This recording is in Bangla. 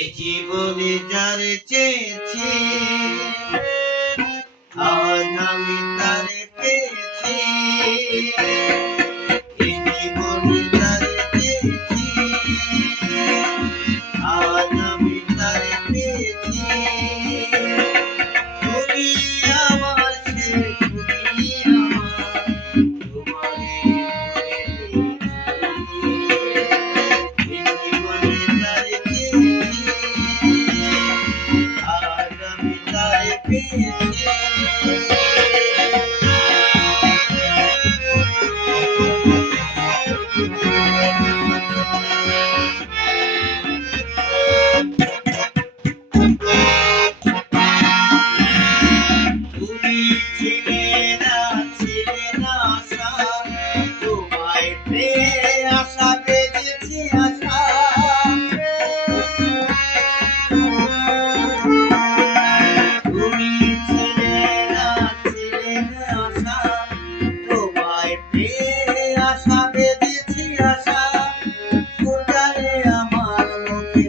এ জীবনে যারে চেয়েছি আজ আমি তারে পেয়েছি। এ জীবনে যারে চেয়েছি আজ আমি তারে পেয়েছি। তুমি আমার সে তুমি আমার তোমারে এ জীবনে যারে চেয়েছি আজ আমি তারে পেয়েছি। তুমি ছিলে না আশা, তোমায় পেয়ে আশা বেঁধেছি আশা। তুমি ছিলে না আশা, তোমায় পেয়ে আশা বেঁধেছি আশা। কোথায় আমার মুখে